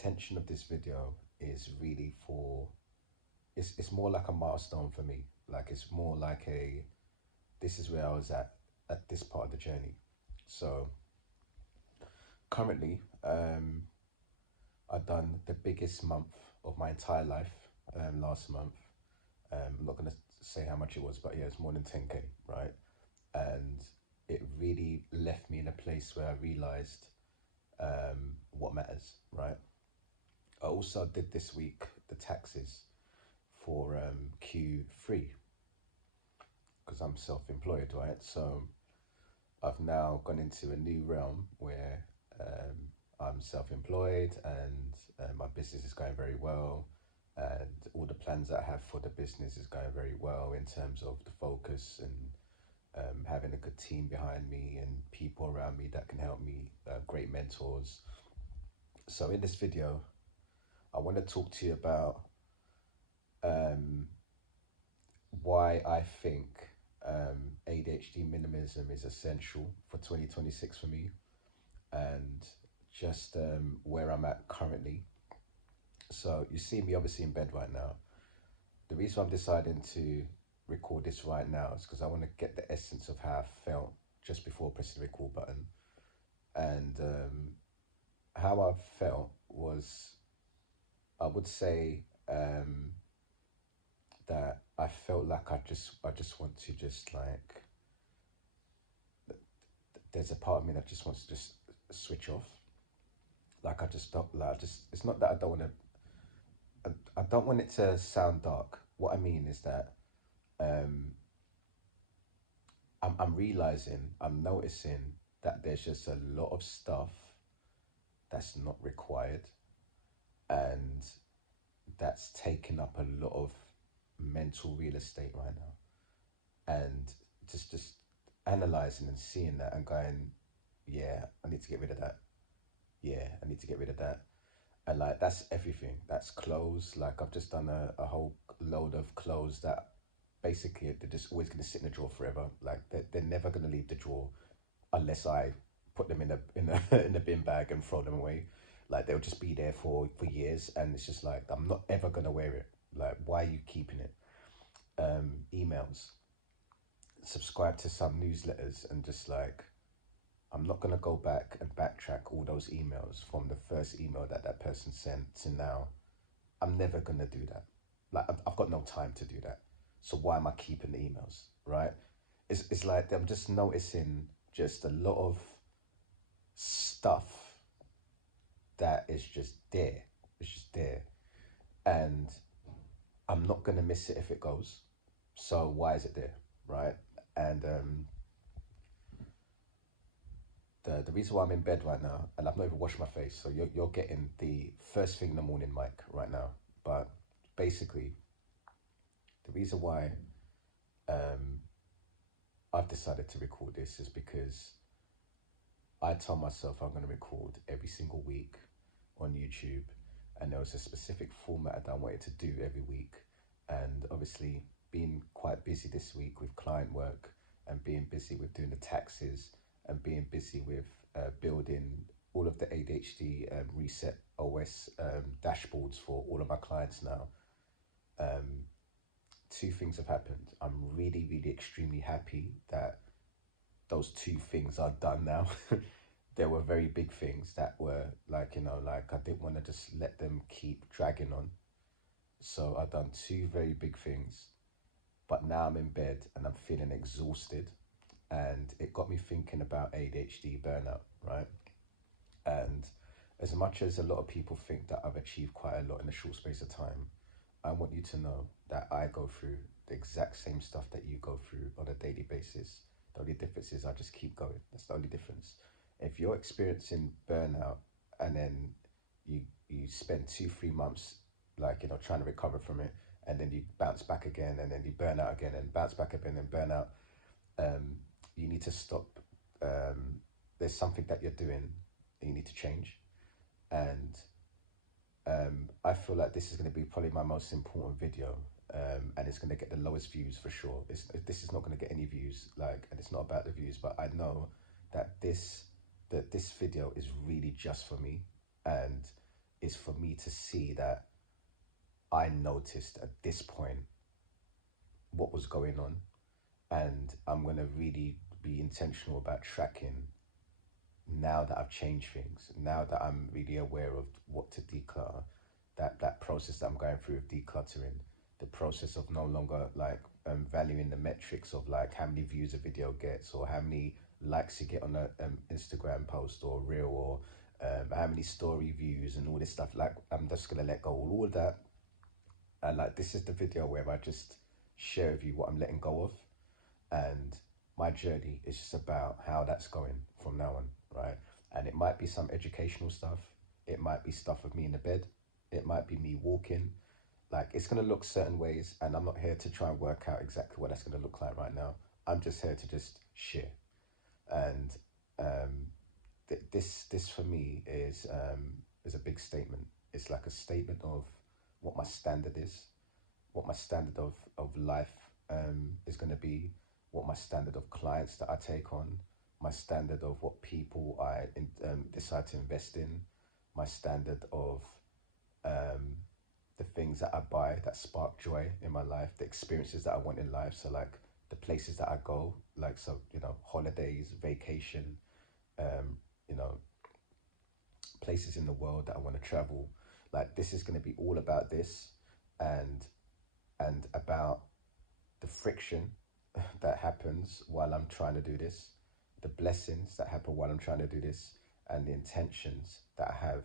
intention of this video is really for, it's more like a milestone for me. Like it's more like a, this is where I was at this part of the journey. So currently, I've done the biggest month of my entire life last month. I'm not gonna say how much it was, but yeah, it's more than 10K, right? And it really left me in a place where I realized what matters, right? I also did this week the taxes for Q3 because I'm self-employed, right? So I've now gone into a new realm where I'm self-employed and my business is going very well, and all the plans that I have for the business is going very well in terms of the focus and having a good team behind me and people around me that can help me, great mentors. So in this video, I want to talk to you about um, why I think ADHD minimalism is essential for 2026 for me, and just where I'm at currently. So you see me obviously in bed right now. The reason I'm deciding to record this right now is because I want to get the essence of how I felt just before pressing the record button. And how I felt was, I would say that I felt like I just want to just like, there's a part of me that just wants to just switch off. Like I just don't like, it's not that I don't want to, I don't want it to sound dark. What I mean is that um, I'm realizing, I'm noticing that there's just a lot of stuff that's not required, and that's taking up a lot of mental real estate right now. And just analyzing and seeing that and going, yeah, I need to get rid of that. Yeah, I need to get rid of that. And like that's everything. That's clothes. Like I've just done a whole load of clothes that basically they're just always gonna sit in the drawer forever. Like they're never gonna leave the drawer unless I put them in a in a bin bag and throw them away. Like they'll just be there for years, and it's just like I'm not ever gonna wear it. Like why are you keeping it? Emails, subscribe to some newsletters, and just like I'm not gonna go back and backtrack all those emails from the first email that that person sent to now. I'm never gonna do that. Like I've got no time to do that. So why am I keeping the emails, right? It's like I'm just noticing just a lot of stuff that is just there. It's just there, and I'm not gonna miss it if it goes. So why is it there, right? And the reason why I'm in bed right now, and I've not even washed my face, so you're getting the first thing in the morning mic right now. But basically, the reason why um, I've decided to record this is because I told myself I'm going to record every single week on YouTube, and there was a specific format that I wanted to do every week. And obviously, being quite busy this week with client work, and being busy with doing the taxes, and being busy with building all of the ADHD Reset OS dashboards for all of my clients now. Um, Two things have happened. I'm really, really extremely happy that those two things are done now. There were very big things that were like, like I didn't want to just let them keep dragging on. So I've done two very big things, but now I'm in bed and I'm feeling exhausted. And it got me thinking about ADHD burnout, right? And as much as a lot of people think that I've achieved quite a lot in a short space of time, I want you to know that I go through the exact same stuff that you go through on a daily basis. The only difference is I just keep going. That's the only difference. If you're experiencing burnout and then you spend 2 3 months like trying to recover from it, and then you bounce back again, and then you burn out again and bounce back again and burn out, you need to stop. There's something that you're doing that you need to change. And I feel like this is going to be probably my most important video, and it's going to get the lowest views for sure. This is not going to get any views, like, and it's not about the views, but I know that this video is really just for me, and is for me to see that I noticed at this point what was going on, and I'm going to really be intentional about tracking now that I've changed things, now that I'm really aware of what to declutter, that process that I'm going through of decluttering, the process of no longer like valuing the metrics of like how many views a video gets or how many likes you get on a Instagram post or reel or how many story views and all this stuff. Like I'm just gonna let go of all of that, and like this is the video where I just share with you what I'm letting go of, and my journey is just about how that's going from now on, right? And it might be some educational stuff, it might be stuff of me in the bed, it might be me walking. Like it's gonna look certain ways, and I'm not here to try and work out exactly what that's gonna look like right now. I'm just here to just share, and um, this for me is a big statement. It's like a statement of what my standard is, what my standard of life is going to be, what my standard of clients that I take on, my standard of what people decide to invest in, my standard of um, the things that I buy that spark joy in my life, the experiences that I want in life. So like the places that I go, like so holidays, vacation, um, you know, places in the world that I want to travel. Like this is going to be all about this, and about the friction that happens while I'm trying to do this, the blessings that happen while I'm trying to do this, and the intentions that I have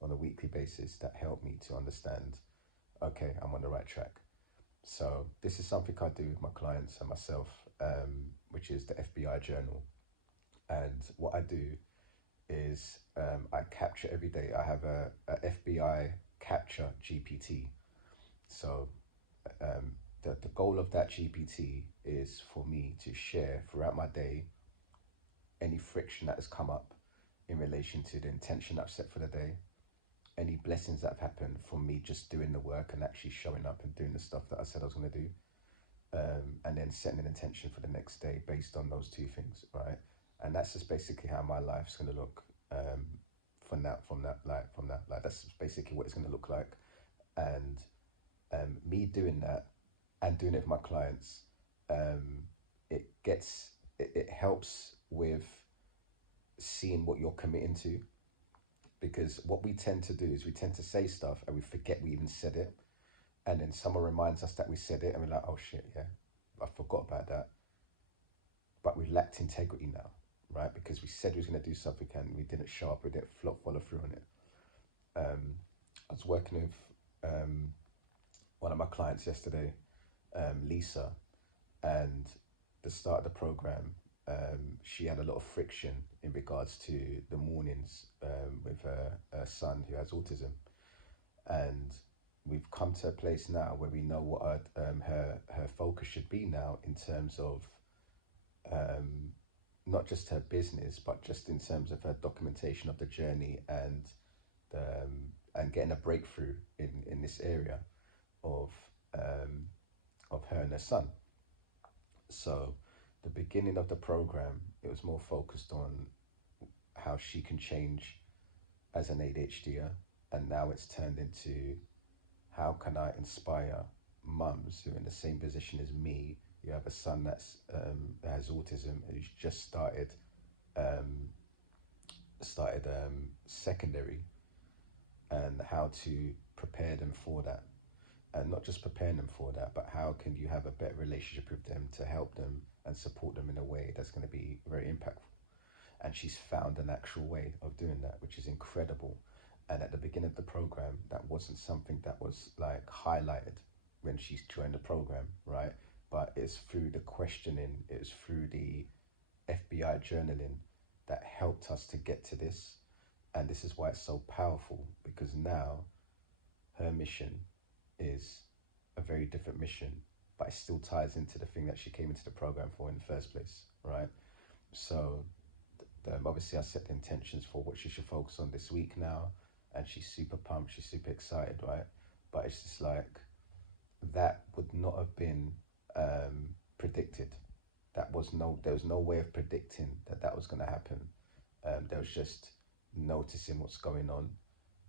on a weekly basis that help me to understand, okay, I'm on the right track. So this is something I do with my clients and myself, which is the FBI journal. And what I do is I capture every day. I have a FBI capture GPT. So the goal of that GPT is for me to share throughout my day any friction that has come up in relation to the intention I've set for the day, any blessings that have happened from me just doing the work and actually showing up and doing the stuff that I said I was going to do, and then setting an intention for the next day based on those two things, right? And that's just basically how my life's going to look from that, like that's basically what it's going to look like, and me doing that and doing it with my clients, um, it helps with seeing what you're committing to, because what we tend to do is we tend to say stuff and we forget we even said it, and then someone reminds us that we said it and we're like, oh shit, yeah, I forgot about that. But we lacked integrity now, right? Because we said we was going to do something and we didn't show up, we didn't follow through on it. I was working with one of my clients yesterday, Lisa, and the start of the program, she had a lot of friction in regards to the mornings with her son who has autism, and we've come to a place now where we know what her focus should be now in terms of not just her business, but just in terms of her documentation of the journey, and getting a breakthrough in this area of um, of her and her son. So the beginning of the program, it was more focused on how she can change as an ADHDer, and now it's turned into how can I inspire mums who are in the same position as me. You have a son that has autism who's just um, started secondary, and how to prepare them for that, and not just preparing them for that, but how can you have a better relationship with them to help them and support them in a way that's going to be very impactful. And she's found an actual way of doing that, which is incredible. And at the beginning of the program, that wasn't something that was like highlighted when she's joined the program, right? But it's through the questioning, it's through the FBI journaling that helped us to get to this. And this is why it's so powerful, because now her mission is a very different mission, but it still ties into the thing that she came into the program for in the first place, right? So obviously, I set the intentions for what she should focus on this week now, and she's super pumped, she's super excited, right? But it's just like that would not have been predicted. There was no way of predicting that that was going to happen. There was just noticing what's going on,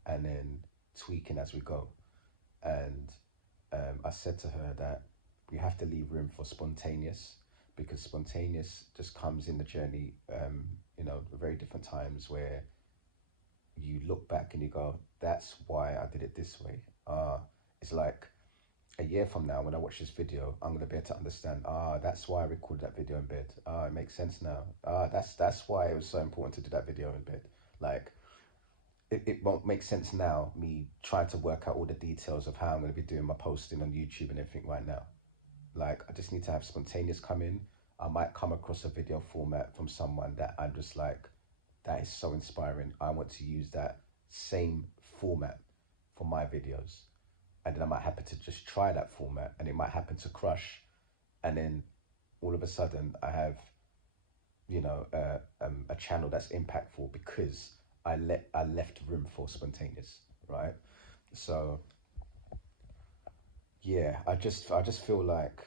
and then tweaking as we go. And I said to her that we have to leave room for spontaneous, because spontaneous just comes in the journey, very different times where you look back and you go, that's why I did it this way. It's like a year from now when I watch this video, I'm gonna be able to understand. That's why I recorded that video in bed. It makes sense now. That's why it was so important to do that video in bed. Like it won't make sense now, me trying to work out all the details of how I'm gonna be doing my posting on YouTube and everything right now. Like I just need to have spontaneous come in. I might come across a video format from someone that I'm just like, that is so inspiring. I want to use that same format for my videos. And then I might happen to just try that format and it might happen to crush. And then all of a sudden I have, a channel that's impactful because I left room for spontaneous, right? So yeah, I just feel like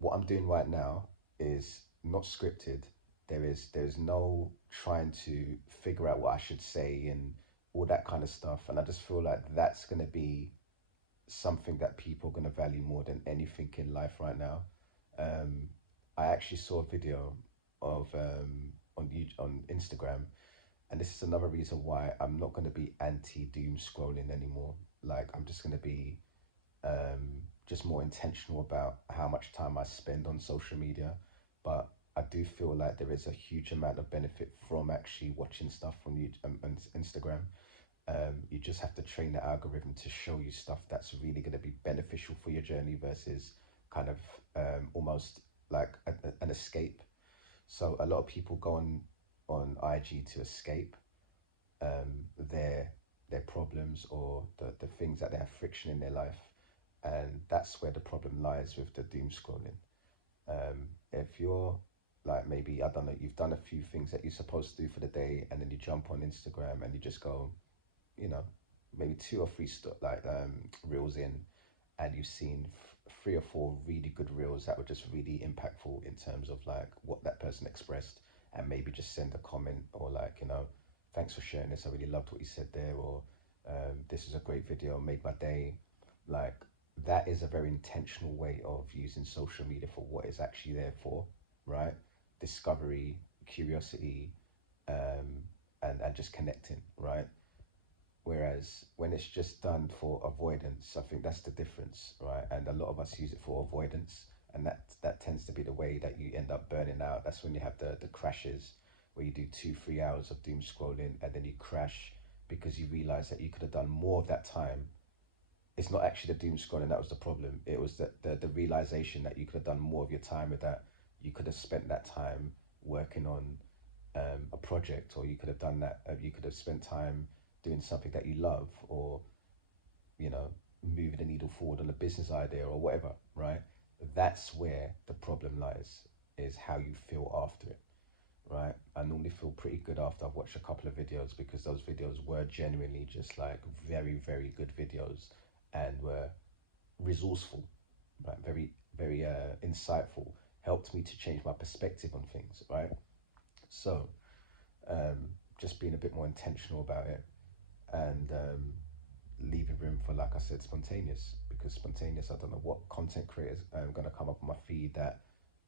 what I'm doing right now is not scripted. There's no trying to figure out what I should say and all that kind of stuff. And I just feel like that's gonna be something that people are gonna value more than anything in life right now. Um, I actually saw a video of on Instagram, and this is another reason why I'm not gonna be anti doom scrolling anymore. Like I'm just gonna be just more intentional about how much time I spend on social media. But I do feel like there is a huge amount of benefit from actually watching stuff from YouTube and Instagram. You just have to train the algorithm to show you stuff that's really going to be beneficial for your journey versus kind of almost like an escape. So a lot of people go on IG to escape their problems or the things that they have friction in their life, and that's where the problem lies with the doom scrolling. If you're like, maybe I don't know, you've done a few things that you're supposed to do for the day, and then you jump on Instagram and you just go, you know, maybe two or three reels in, and you've seen three or four really good reels that were just really impactful in terms of like what that person expressed, and maybe just send a comment or like, thanks for sharing this, I really loved what you said there, or this is a great video, made my day. Like that is a very intentional way of using social media for what it's actually there for, right? Discovery, curiosity, and just connecting, right? Whereas when it's just done for avoidance, I think that's the difference, right? And a lot of us use it for avoidance, and that tends to be the way that you end up burning out. That's when you have the crashes, where you do 2-3 hours of doom scrolling, and then you crash because you realize that you could have done more of that time. It's not actually the doom scrolling that was the problem. It was the realization that you could have done more of your time with that. You could have spent that time working on a project, or you could have done that. You could have spent time doing something that you love, or you know, moving the needle forward on a business idea or whatever, right? That's where the problem lies, is how you feel after it, right? I normally feel pretty good after I've watched a couple of videos, because those videos were genuinely just like very, very good videos, and were resourceful, right? Very, very insightful, helped me to change my perspective on things, right? So just being a bit more intentional about it, and leaving room for, like I said, spontaneous, because spontaneous, I don't know what content creators are going to come up on my feed that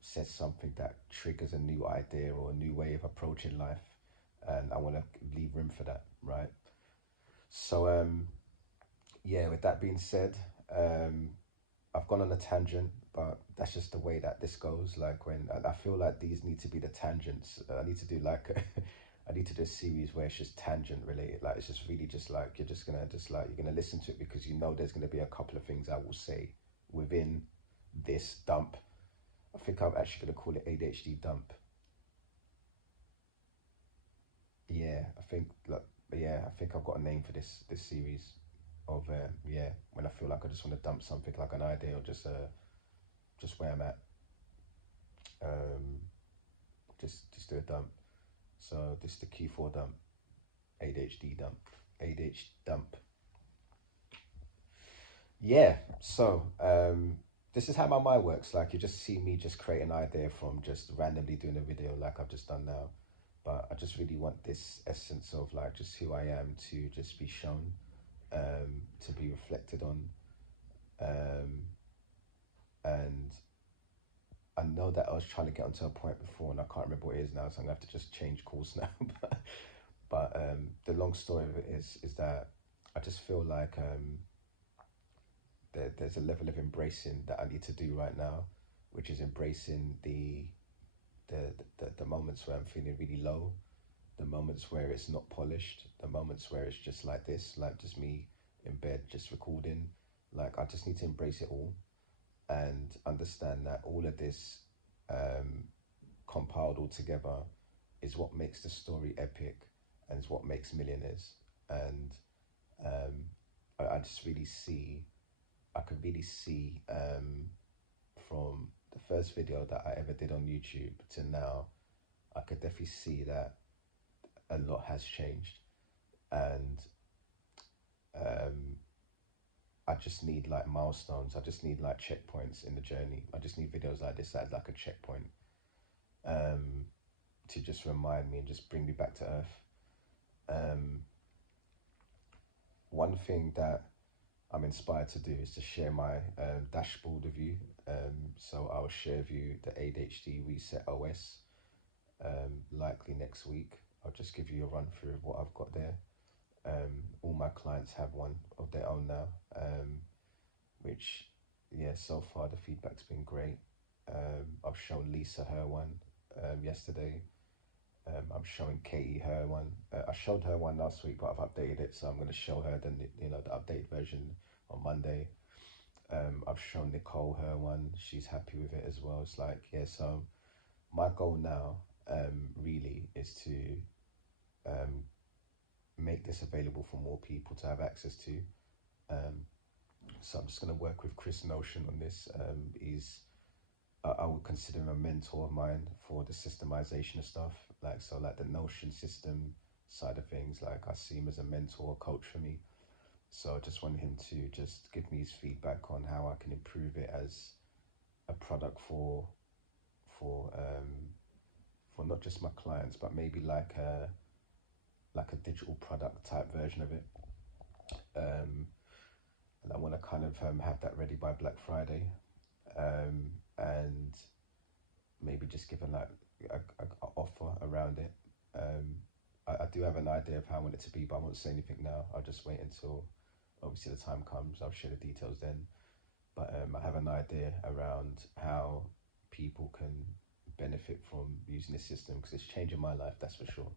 says something that triggers a new idea or a new way of approaching life, and I want to leave room for that, right? So yeah, with that being said, I've gone on a tangent, but that's just the way that this goes. Like when I feel like these need to be the tangents. I need to do like I need to do a series where it's just tangent related. Like it's just really just like you're gonna listen to it, because you know there's gonna be a couple of things I will say within this dump. I think I'm actually gonna call it ADHD dump. Yeah, I think like yeah, I think I've got a name for this series of yeah, when I feel like I just want to dump something, like an idea, or just where I'm at. Um, just do a dump. So this is the Q4 dump, ADHD dump, ADHD dump. Yeah. So this is how my mind works. Like you just see me just create an idea from just randomly doing a video like I've just done now. But I just really want this essence of like just who I am to just be shown, to be reflected on, um, and I know that I was trying to get onto a point before, and I can't remember what it is now, so I'm gonna have to just change course now. But the long story of it is that I just feel like there's a level of embracing that I need to do right now, which is embracing the moments where I'm feeling really low, the moments where it's not polished, the moments where it's just like this, like just me in bed, just recording. Like I just need to embrace it all and understand that all of this, um, compiled all together, is what makes the story epic and is what makes millionaires. And um, I just really see, I could really see, from the first video that I ever did on YouTube to now, I could definitely see that a lot has changed. And um, I just need like milestones. I just need like checkpoints in the journey. I just need videos like this as like a checkpoint, um, to just remind me and just bring me back to earth. Um, One thing that I'm inspired to do is to share my dashboard with you. So I'll share with you the ADHD Reset OS, likely next week. I'll just give you a run through of what I've got there. All my clients have one of their own now, which, yeah, so far the feedback's been great. I've shown Lisa her one yesterday. I'm showing Katie her one. I showed her one last week, but I've updated it, so I'm going to show her the updated version on Monday. I've shown Nicole her one. She's happy with it as well. It's like, yeah. So my goal now, really, is to um, make this available for more people to have access to. Um, so I'm just going to work with Chris Notion on this. I would consider him a mentor of mine for the systemization of stuff. Like, so like the Notion system side of things, like I see him as a mentor, coach for me. So I just want him to just give me his feedback on how I can improve it as a product for for not just my clients, but maybe like a digital product type version of it. And I want to kind of have that ready by Black Friday, and maybe just give a offer around it. I do have an idea of how I want it to be, but I won't say anything now. I'll just wait until obviously the time comes. I'll share the details then. But I have an idea around how people can benefit from using this system because it's changing my life, that's for sure.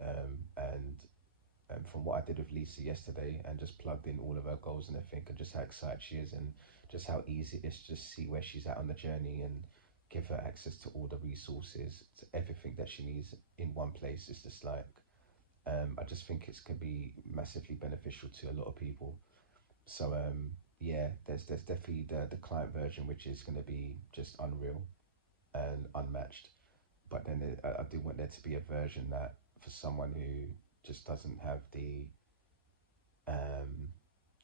And from what I did with Lisa yesterday and just plugged in all of her goals and everything, and just how excited she is and just how easy it is to just see where she's at on the journey and give her access to all the resources, to everything that she needs in one place. It's just like, I just think it's can be massively beneficial to a lot of people. So yeah, there's definitely the client version, which is going to be just unreal and unmatched. But then I do want there to be a version that for someone who just doesn't have um,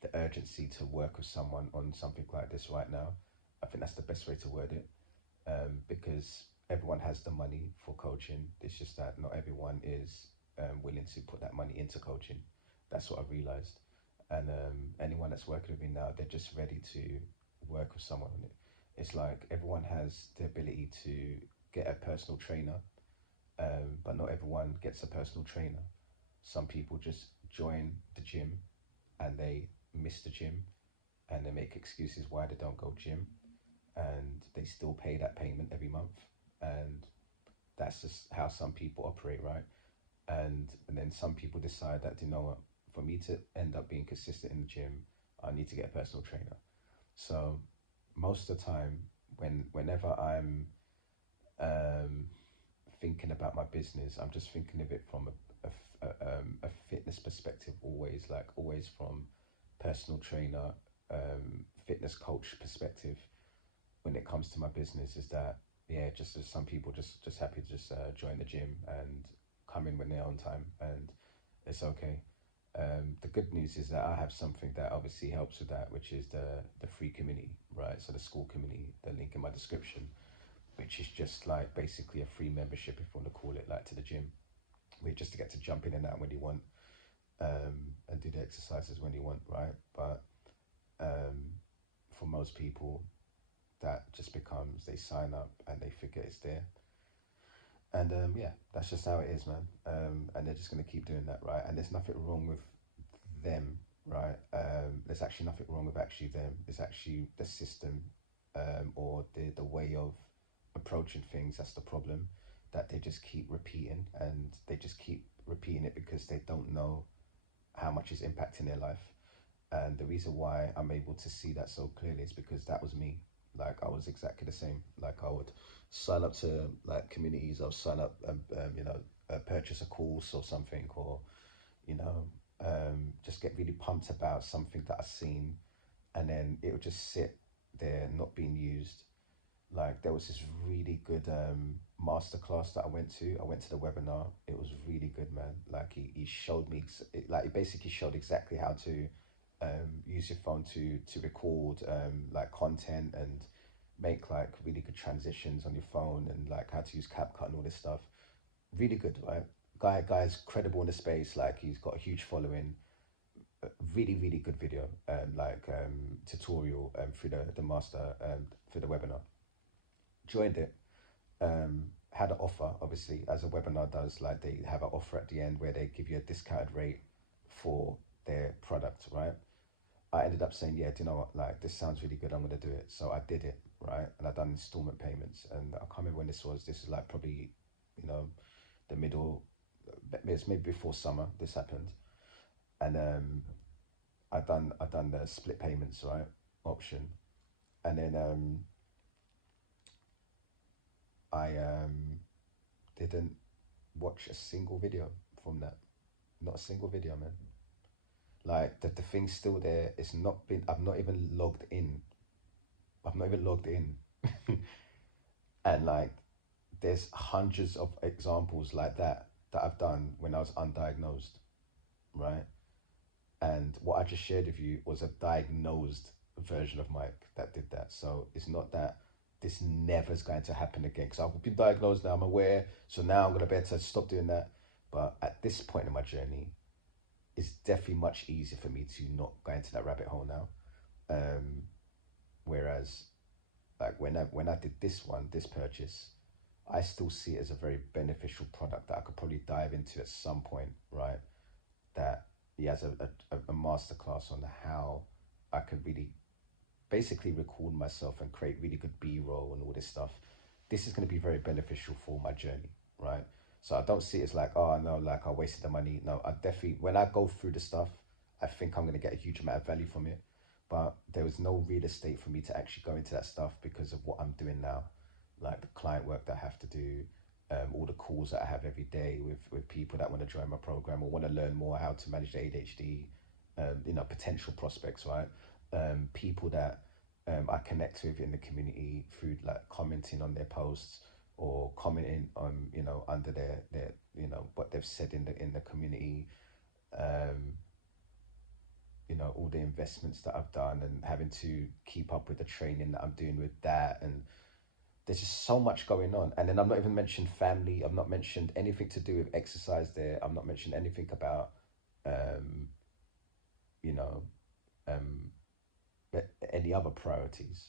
the urgency to work with someone on something like this right now. I think that's the best way to word it, because everyone has the money for coaching. It's just that not everyone is willing to put that money into coaching. That's what I've realized. And anyone that's working with me now, they're just ready to work with someone on it. It's like everyone has the ability to get a personal trainer, but not everyone gets a personal trainer. Some people just join the gym and they miss the gym and they make excuses why they don't go gym, and they still pay that payment every month. And that's just how some people operate, right? And then some people decide that, you know what, for me to end up being consistent in the gym, I need to get a personal trainer. So most of the time, whenever I'm um, thinking about my business, I'm just thinking of it from a fitness perspective, always, like always from personal trainer, fitness coach perspective. When it comes to my business, is that, yeah, just as some people just happy to just join the gym and come in when they're on time, and it's okay. The good news is that I have something that obviously helps with that, which is the free community, right? So the school community, the link in my description, which is just like basically a free membership, if you want to call it, like to the gym. where just to get to jump in and out when you want, and do the exercises when you want, right? But um, for most people, that just becomes they sign up and they forget it's there. And yeah, that's just how it is, man. And they're just gonna keep doing that, right? And there's nothing wrong with them, right? There's actually nothing wrong with actually them. It's actually the system, or the way of approaching things that's the problem. That they just keep repeating, and they just keep repeating it because they don't know how much is impacting their life. And the reason why I'm able to see that so clearly is because that was me. Like I was exactly the same. Like I would sign up to like communities. I'll sign up, purchase a course or something, or you know, just get really pumped about something that I've seen, and then it would just sit there not being used. Like there was this really good masterclass that I went to. I went to the webinar. It was really good, man. Like he showed me like he basically showed exactly how to use your phone to record like content and make like really good transitions on your phone, and like how to use CapCut and all this stuff. Really good, right? Guy's credible in the space. Like he's got a huge following. Really good video, tutorial through the master through the webinar. Joined it, had an offer, obviously, as a webinar does. Like they have an offer at the end where they give you a discounted rate for their product, right? I ended up saying, yeah, do you know what? Like, this sounds really good. I'm going to do it. So I did it, right? And I done installment payments. And I can't remember when this was. This is like probably, you know, the middle, it's maybe before summer this happened. And I done the split payments, right? Option. And then I didn't watch a single video from that. Not a single video, man. Like the thing's still there. It's not been. I've not even logged in. I've not even logged in. And like, there's hundreds of examples like that I've done when I was undiagnosed, right? And what I just shared with you was a diagnosed version of Mike that did that. So it's not that this never is going to happen again. Because I've been diagnosed now. I'm aware. So now I'm gonna better stop doing that. But at this point in my journey, it's definitely much easier for me to not go into that rabbit hole now. Um, Whereas like when I did this purchase, I still see it as a very beneficial product that I could probably dive into at some point, right? That he has a masterclass on how I could really basically record myself and create really good B-roll and all this stuff. This is going to be very beneficial for my journey, right? So I don't see it as like, oh no, like I wasted the money. No, I definitely, when I go through the stuff, I think I'm going to get a huge amount of value from it. But there was no real estate for me to actually go into that stuff because of what I'm doing now, like the client work that I have to do, all the calls that I have every day with people that want to join my program or want to learn more how to manage the ADHD, potential prospects, right? People that I connect with in the community through like commenting on their posts or commenting on, under their what they've said in the community, um, all the investments that I've done and having to keep up with the training that I'm doing with that. And there's just so much going on. And then I've not even mentioned family. I've not mentioned anything to do with exercise there. I've not mentioned anything about, um, you know, um, any other priorities,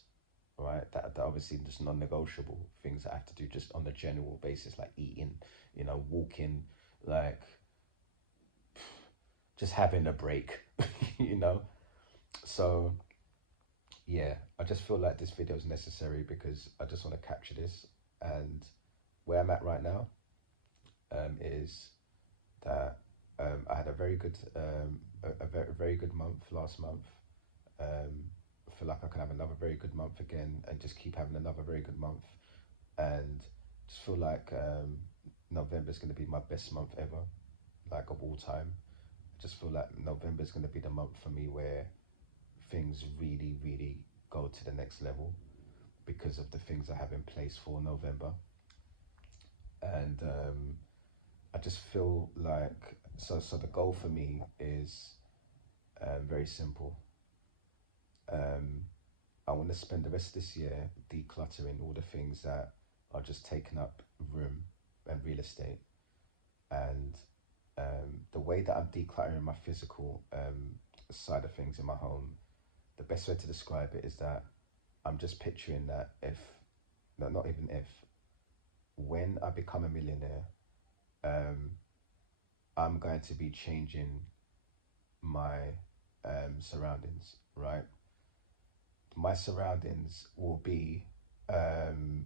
right? That obviously just non-negotiable things I have to do just on a general basis, like eating, walking, like just having a break, you know? So yeah, I just feel like this video is necessary because I just want to capture this. And where I'm at right now, is that I had a very good, very good month last month. I feel like I can have another very good month again and just keep having another very good month. And just feel like November is going to be my best month ever, like of all time. I just feel like November is going to be the month for me where things really go to the next level because of the things I have in place for November. And I just feel like so the goal for me is very simple. Um, I want to spend the rest of this year decluttering all the things that are just taking up room and real estate, And the way that I'm decluttering my physical side of things in my home, the best way to describe it is that I'm just picturing that if, no, not even if, when I become a millionaire, um, I'm going to be changing my surroundings, right? My surroundings will be, um,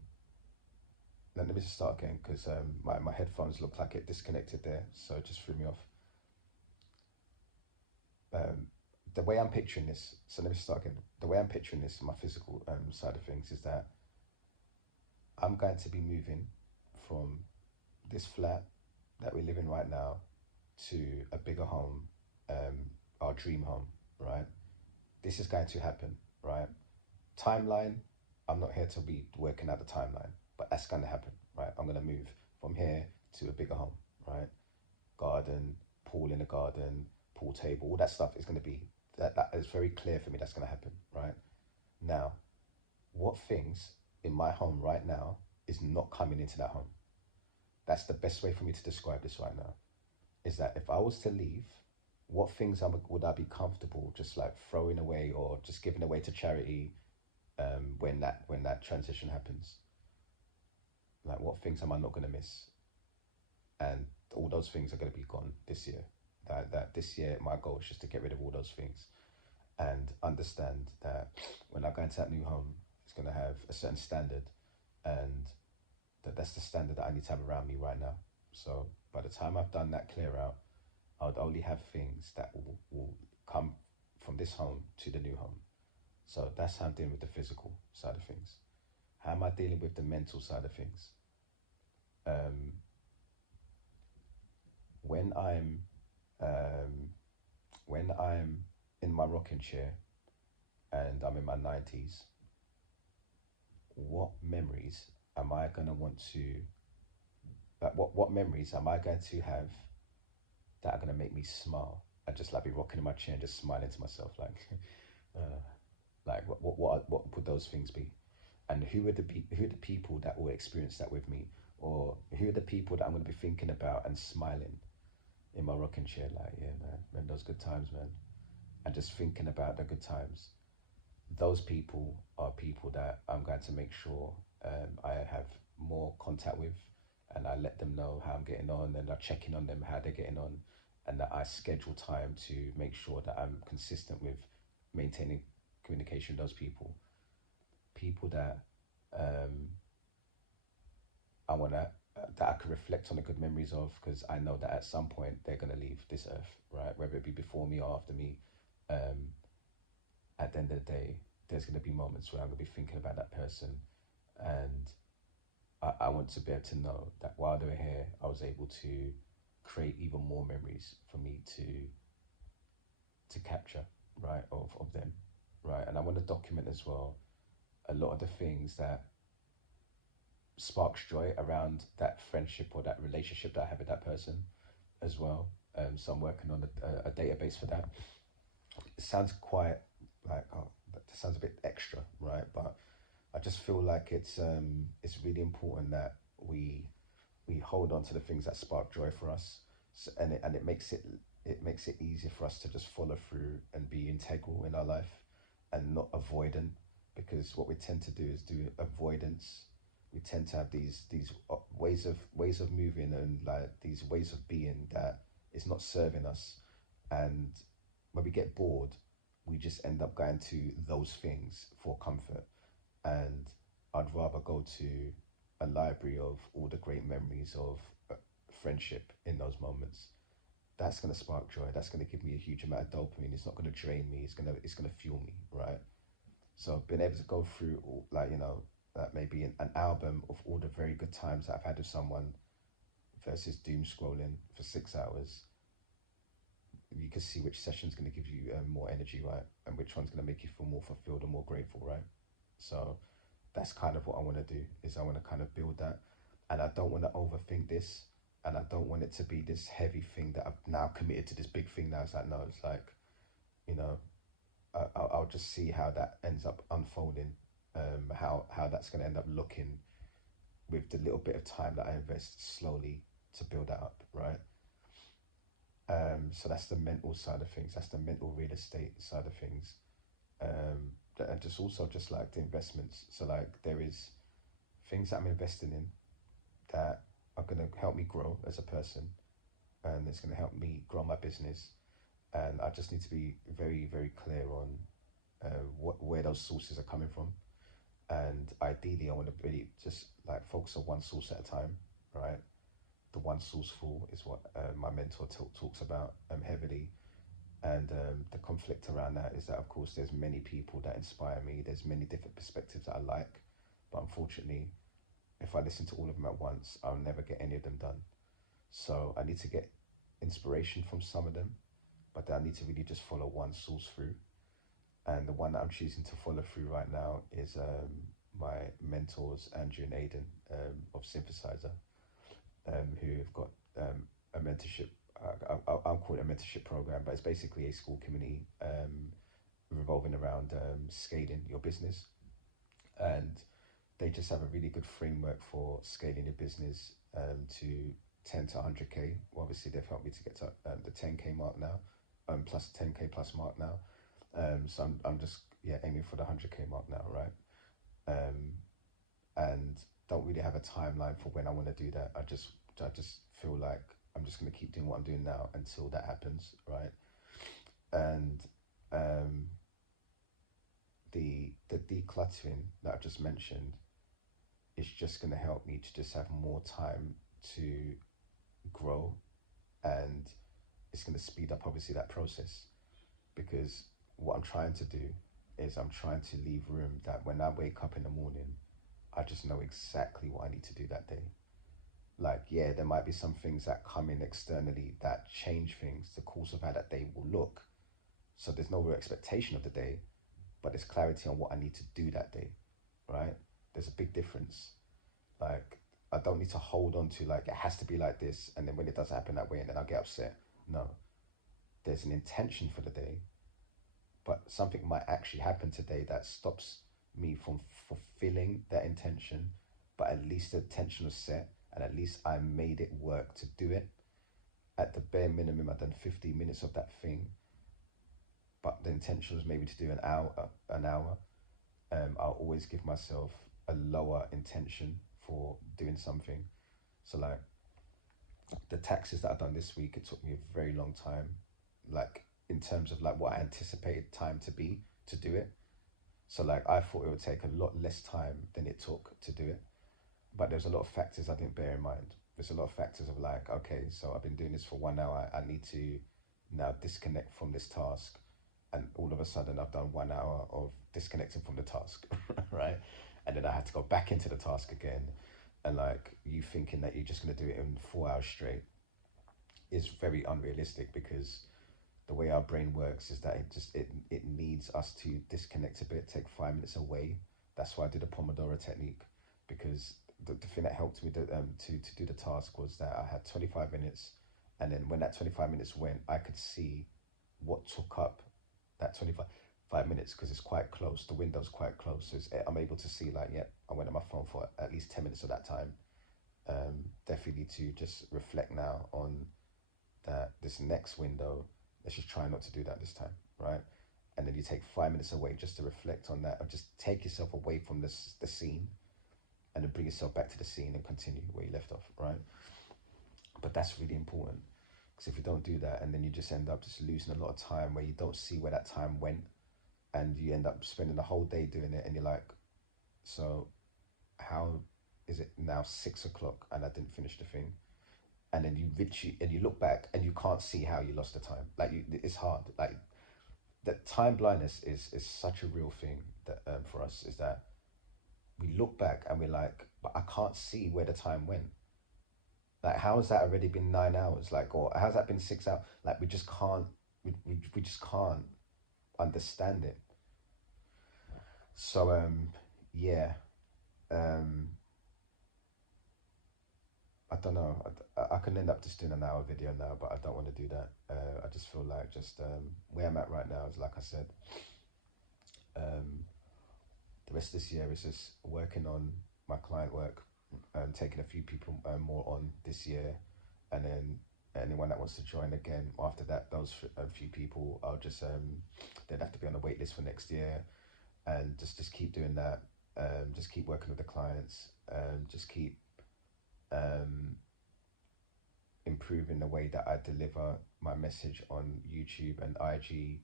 let me just start again because my headphones look like it disconnected there, so it just threw me off. Um, the way I'm picturing this, so let me start again. The way I'm picturing this, my physical side of things, is that I'm going to be moving from this flat that we live in right now to a bigger home, um, our dream home, right? This is going to happen, right? Timeline, I'm not here to be working out the timeline, but that's going to happen, right? I'm going to move from here to a bigger home, right? Garden, pool in the garden, pool table, all that stuff is going to be, that is very clear for me that's going to happen, right? Now, what things in my home right now is not coming into that home? That's the best way for me to describe this right now. Is that if I was to leave, what things would I be comfortable just like throwing away or just giving away to charity when that transition happens? Like what things am I not going to miss? And all those things are going to be gone this year. That this year my goal is just to get rid of all those things and understand that when I go into that new home, it's going to have a certain standard, and that's the standard that I need to have around me right now. So by the time I've done that clear out, I would only have things that will come from this home to the new home. So that's how I'm dealing with the physical side of things. How am I dealing with the mental side of things? Um, when I'm um, when I'm in my rocking chair and I'm in my 90s, what memories am I gonna want to like? What memories am I going to have that are gonna make me smile? I just like be rocking in my chair and just smiling to myself, like, uh, like what would those things be? And who are the people that will experience that with me, or who are the people that I'm gonna be thinking about and smiling in my rocking chair, like, yeah, man, remember those good times, man, and just thinking about the good times. Those people are people that I'm going to make sure I have more contact with, and I let them know how I'm getting on, and I check in on them how they're getting on, and that I schedule time to make sure that I'm consistent with maintaining communication with those people. People that um, I want to that I can reflect on the good memories of, because I know that at some point they're going to leave this earth, right? Whether it be before me or after me, um, at the end of the day, there's going to be moments where I'm going to be thinking about that person, and I want to be able to know that while they were here, I was able to create even more memories for me to capture, right, of them, right? And I want to document as well a lot of the things that sparks joy around that friendship or that relationship that I have with that person as well. So I'm working on a database for that. It sounds quite like, oh, that sounds a bit extra, right? But I just feel like it's really important that we hold on to the things that spark joy for us, so, and it makes it easier for us to just follow through and be integral in our life and not avoidant, because what we tend to do is do avoidance. We tend to have these ways of moving and like these ways of being that is not serving us, and when we get bored, we just end up going to those things for comfort. And I'd rather go to a library of all the great memories of friendship in those moments. That's going to spark joy. That's going to give me a huge amount of dopamine. It's not going to drain me. It's going to fuel me, right? So being able to go through all, like, maybe an album of all the very good times that I've had with someone versus doom scrolling for 6 hours, you can see which session's going to give you more energy, right? And which one's going to make you feel more fulfilled and more grateful, right? So that's kind of what I want to do, is I want to kind of build that, and I don't want to overthink this, and I don't want it to be this heavy thing that I've now committed to this big thing. Now it's like, no, it's like, you know, I'll just see how that ends up unfolding, how that's going to end up looking with the little bit of time that I invest slowly to build that up, right? So that's the mental side of things. That's the mental real estate side of things. And just also just like the investments. So like there is things that I'm investing in that are going to help me grow as a person, and it's going to help me grow my business. And I just need to be very, very clear on where those sources are coming from. And ideally, I want to really just like focus on one source at a time, right? The one source full is what my mentor talks about heavily. And the conflict around that is that, of course, there's many people that inspire me. There's many different perspectives that I like. But unfortunately, if I listen to all of them at once, I'll never get any of them done. So I need to get inspiration from some of them, but then I need to really just follow one source through. And the one that I'm choosing to follow through right now is my mentors, Andrew and Aiden of Synthesizer, who have got a mentorship. I'll call it a mentorship program, but it's basically a school community revolving around scaling your business. And they just have a really good framework for scaling your business to 10 to 100K. Well, obviously, they've helped me to get to the 10K mark now, plus 10K plus mark now. So I'm just aiming for the 100K mark now, right? And don't really have a timeline for when I want to do that. I just feel like I'm just going to keep doing what I'm doing now until that happens, right? And the decluttering that I've just mentioned is just going to help me to just have more time to grow, and it's going to speed up obviously that process, because what I'm trying to do is I'm trying to leave room that when I wake up in the morning, I just know exactly what I need to do that day. Like, yeah, there might be some things that come in externally that change things, the course of how that day will look. So there's no real expectation of the day, but there's clarity on what I need to do that day, right? There's a big difference. Like, I don't need to hold on to like, it has to be like this, and then when it doesn't happen that way, and then I'll get upset. No, there's an intention for the day, but something might actually happen today that stops me from fulfilling that intention. But at least the intention was set, and at least I made it work to do it. At the bare minimum, I've done 15 minutes of that thing, but the intention was maybe to do an hour. I'll always give myself a lower intention for doing something. So like the taxes that I've done this week, it took me a very long time, like in terms of like what I anticipated time to be to do it. So like I thought it would take a lot less time than it took to do it, but there's a lot of factors I didn't bear in mind. There's a lot of factors of like, okay, so I've been doing this for 1 hour. I need to now disconnect from this task, and all of a sudden I've done 1 hour of disconnecting from the task, right? And then I had to go back into the task again, and like you thinking that you're just gonna do it in 4 hours straight is very unrealistic, because the way our brain works is that it needs us to disconnect a bit, take 5 minutes away. That's why I did a Pomodoro technique, because the thing that helped me to do the task was that I had 25 minutes, and then when that 25 minutes went, I could see what took up that 25 minutes, because it's quite close. The window's quite close, so I'm able to see like, yeah, I went on my phone for at least 10 minutes of that time. Definitely to just reflect now on that this next window, let's just try not to do that this time, right? And then you take 5 minutes away just to reflect on that, or just take yourself away from the scene, and then bring yourself back to the scene and continue where you left off, right? But that's really important, because if you don't do that, and then you just end up just losing a lot of time where you don't see where that time went, and you end up spending the whole day doing it, and you're like, so how is it now 6 o'clock and I didn't finish the thing? And then you literally, and you look back and you can't see how you lost the time. Like it's hard. Like that time blindness is such a real thing that for us, is that we look back and we're like, but I can't see where the time went. Like, how has that already been 9 hours? Like, or how's that been 6 hours? Like, we just can't, we just can't understand it. So, yeah, um, I don't know. I can end up just doing an hour video now, but I don't want to do that. I just feel like just where I'm at right now is, like I said, um, the rest of this year is just working on my client work, taking a few people more on this year, and then anyone that wants to join again after that, those a few people, I'll just they'd have to be on the wait list for next year, and just keep doing that. Just keep working with the clients. Just keep um, improving the way that I deliver my message on YouTube and IG,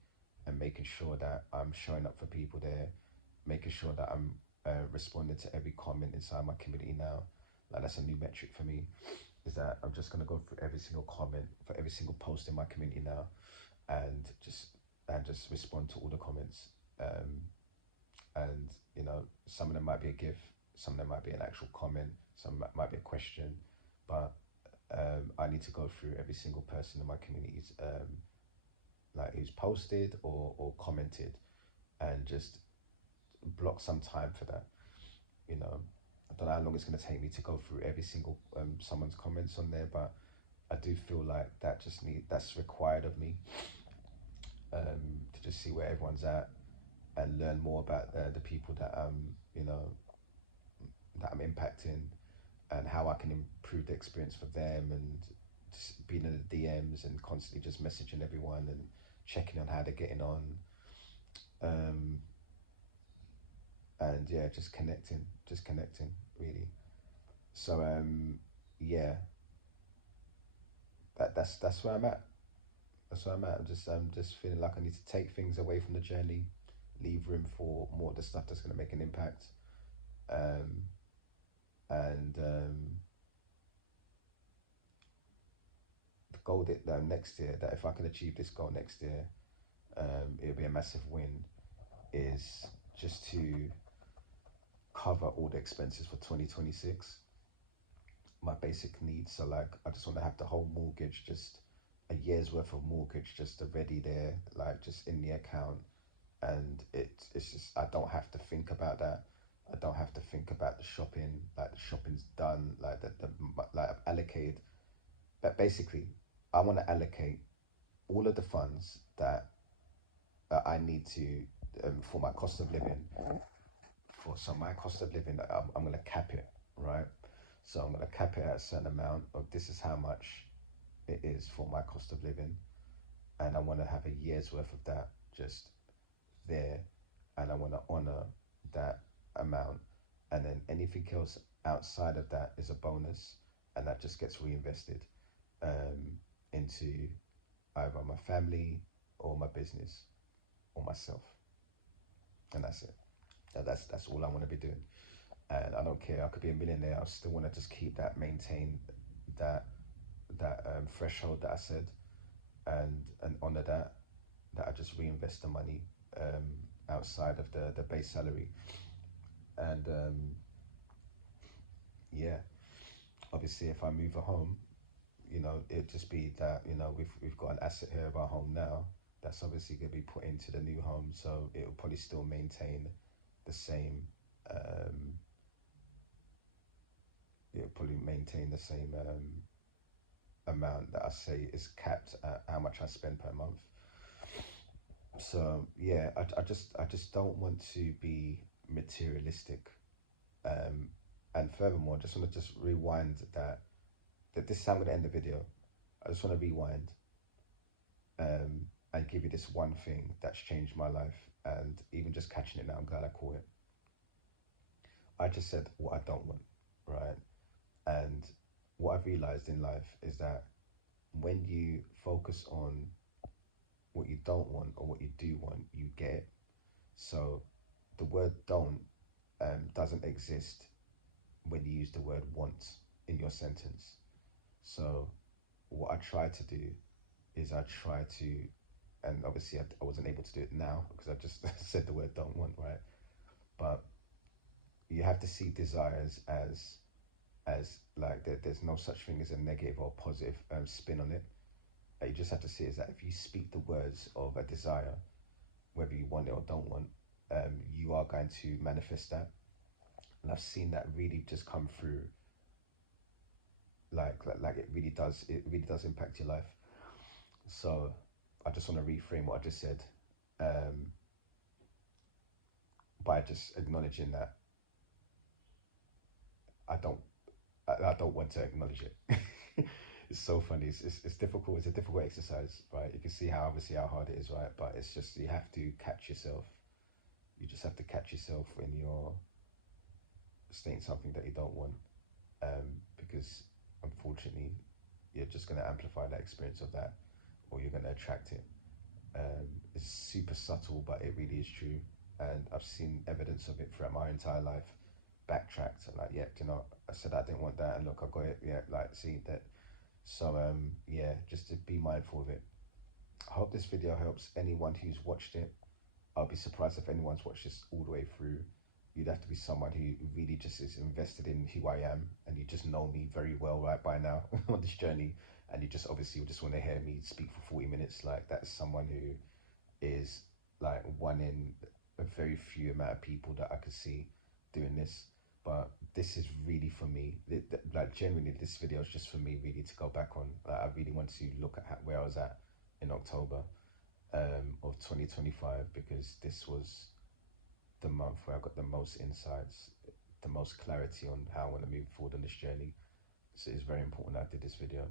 and making sure that I'm showing up for people there, making sure that I'm responding to every comment inside my community now. Like that's a new metric for me, is that I'm just gonna go through every single comment for every single post in my community now, and just respond to all the comments. Um, and some of them might be a gif, some of them might be an actual comment, some might be a question, but I need to go through every single person in my communities, like who's posted or commented, and just block some time for that. I don't know how long it's going to take me to go through every single someone's comments on there, but I do feel like that's required of me, to just see where everyone's at and learn more about the people that I'm impacting, and how I can improve the experience for them, and just being in the DMs and constantly just messaging everyone and checking on how they're getting on, um, and yeah, just connecting really. So yeah, that's where I'm at. That's where I'm at. I'm just feeling like I need to take things away from the journey, leave room for more of the stuff that's going to make an impact, um, and the goal that next year, that if I can achieve this goal next year, it'll be a massive win. Is just to cover all the expenses for 2026, my basic needs. So like, I just want to have the whole mortgage, just a year's worth of mortgage, just already there, like just in the account, and it's just, I don't have to think about that. I don't have to think about the shopping. Like the shopping's done. Like the like I've allocated. But basically, I want to allocate all of the funds that I need to, for my cost of living. So my cost of living, I'm going to cap it, right? So I'm going to cap it at a certain amount of, this is how much it is for my cost of living, and I want to have a year's worth of that just there, and I want to honor that amount, and then anything else outside of that is a bonus, and that just gets reinvested um, into either my family or my business or myself, and that's it. That's all I want to be doing, and I don't care. I could be a millionaire. I still want to just keep that, maintain that threshold that I said, and honor that. That I just reinvest the money um, outside of the base salary, and yeah. Obviously, if I move a home, it'd just be that, we've got an asset here of our home now. That's obviously going to be put into the new home, so it'll probably still maintain the same. Um, it'll probably maintain the same amount that I say is capped at how much I spend per month. So yeah, I just don't want to be materialistic. Um, and furthermore, I just want to just rewind that this is how I'm going to end the video. I just want to rewind and give you this one thing that's changed my life. And even just catching it now, I'm glad I caught it. I just said what I don't want, right? And what I've realized in life is that when you focus on what you don't want or what you do want, you get it. So the word don't doesn't exist when you use the word want in your sentence. So what I try to do is I try to, and obviously I wasn't able to do it now because I just said the word don't want, right? But you have to see desires as like there's no such thing as a negative or positive spin on it. You just have to see is that if you speak the words of a desire, whether you want it or don't want, you are going to manifest that. And I've seen that really just come through, like it really does impact your life. So I just want to reframe what I just said, um, by just acknowledging that I don't I don't want to acknowledge it. It's so funny. It's difficult. It's a difficult exercise, right? You can see how obviously how hard it is, right? But it's just you have to catch yourself. You just have to catch yourself when you're saying something that you don't want, because unfortunately, you're just going to amplify that experience of that, or you're going to attract it. It's super subtle, but it really is true, and I've seen evidence of it throughout my entire life. Backtracked, and like, yeah, you know, I said I didn't want that, and look, I got it. Yeah, like, see that. So, yeah, just to be mindful of it. I hope this video helps anyone who's watched it. I'll be surprised if anyone's watched this all the way through. You'd have to be someone who really just is invested in who I am, and you just know me very well right by now on this journey, and you just obviously just want to hear me speak for 40 minutes. Like, that's someone who is like one in a very few amount of people that I could see doing this. But this is really for me. Like, genuinely, this video is just for me, really, to go back on. Like, I really want to look at where I was at in October of 2025, because this was the month where I got the most insights, the most clarity on how I want to move forward on this journey. So it's very important that I did this video.